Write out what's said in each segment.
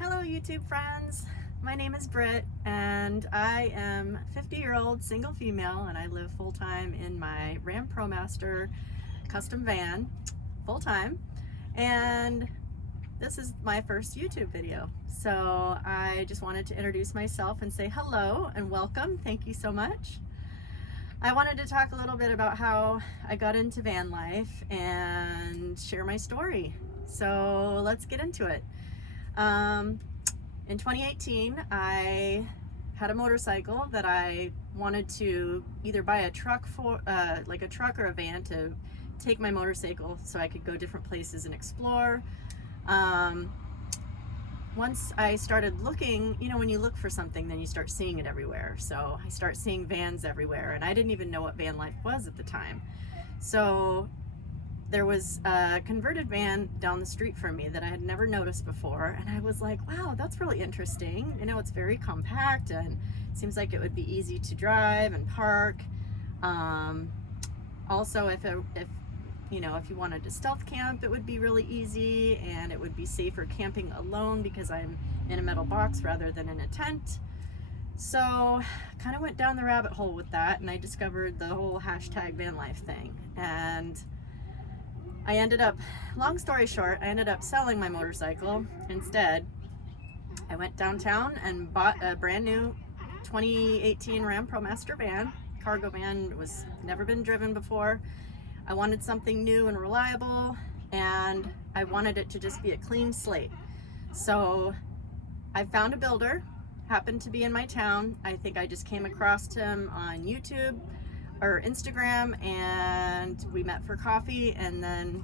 Hello YouTube friends, my name is Britt and I am a 50-year-old single female and I live full-time in my Ram ProMaster custom van, full-time, and this is my first YouTube video. So I just wanted to introduce myself and say hello and welcome. Thank you so much. I wanted to talk a little bit about how I got into van life and share my story. So let's get into it. In 2018, I had a motorcycle that I wanted to either buy a truck for, like a truck or a van to take my motorcycle so I could go different places and explore. Once I started looking, you know, when you look for something, then you start seeing it everywhere. So I start seeing vans everywhere, and I didn't even know what van life was at the time. So there was a converted van down the street from me that I had never noticed before, and I was like, wow, that's really interesting. You know, it's very compact and seems like it would be easy to drive and park. Also, if you know, if you wanted to stealth camp, it would be really easy, and it would be safer camping alone because I'm in a metal box rather than in a tent. So kind of went down the rabbit hole with that, and I discovered the whole hashtag van life thing, and I ended up, long story short, I ended up selling my motorcycle instead. I went downtown and bought a brand new 2018 Ram ProMaster van, cargo van. It was never been driven before. I wanted something new and reliable, and I wanted it to just be a clean slate. So I found a builder, happened to be in my town. I think I just came across him on YouTube or Instagram, and we met for coffee, and then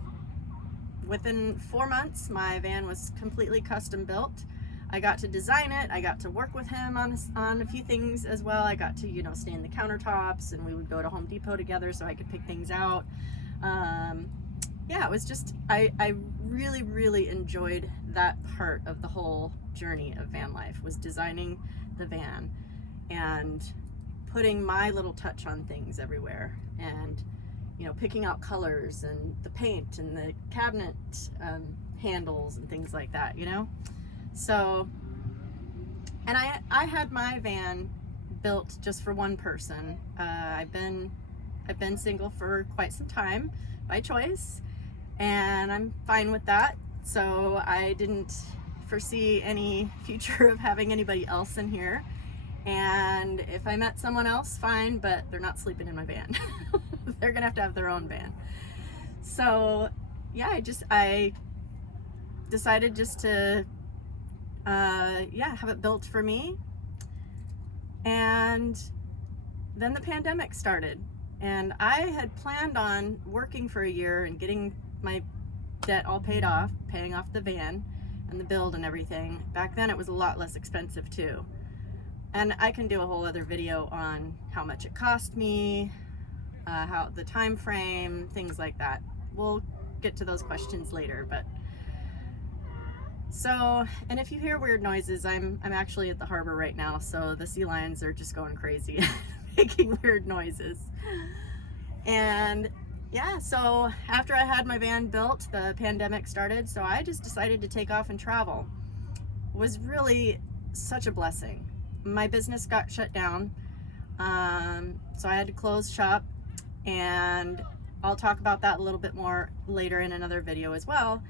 within 4 months my van was completely custom built. I got to design it, I got to work with him on a few things as well. I got to, you know, stain the countertops, and we would go to Home Depot together so I could pick things out. Yeah, it was just, I really enjoyed that part of the whole journey of van life, was designing the van and putting my little touch on things everywhere, and, you know, picking out colors and the paint and the cabinet handles and things like that, you know. So, and I had my van built just for one person. I've been single for quite some time by choice, and I'm fine with that. So I didn't foresee any future of having anybody else in here. And if I met someone else, fine, but they're not sleeping in my van. They're gonna have to have their own van. So yeah, I decided just to yeah, have it built for me. And then the pandemic started, and I had planned on working for a year and getting my debt all paid off, paying off the van and the build and everything. Back then it was a lot less expensive too. And I can do a whole other video on how much it cost me, how the time frame, things like that. We'll get to those questions later. But so, and if you hear weird noises, I'm actually at the harbor right now, so the sea lions are just going crazy, making weird noises. And yeah, so after I had my van built, the pandemic started, so I just decided to take off and travel. It was really such a blessing. My business got shut down, so I had to close shop, and I'll talk about that a little bit more later in another video as well.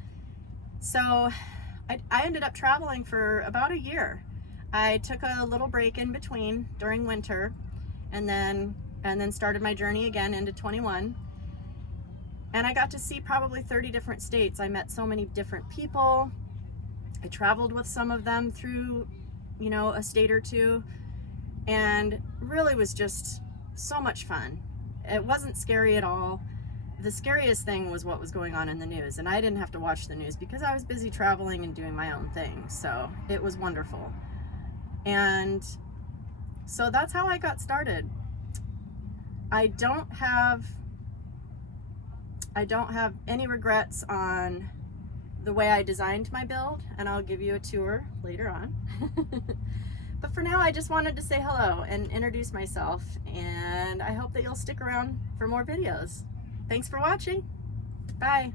So I ended up traveling for about a year. I took a little break in between during winter, and then started my journey again into 21. And I got to see probably 30 different states. I met so many different people. I traveled with some of them through, you know, a state or two, and really was just so much fun. It wasn't scary at all. The scariest thing was what was going on in the news, and I didn't have to watch the news because I was busy traveling and doing my own thing. So it was wonderful. And so that's how I got started. I don't have any regrets on the way I designed my build, and I'll give you a tour later on. But for now, I just wanted to say hello and introduce myself, and I hope that you'll stick around for more videos. Thanks for watching. Bye.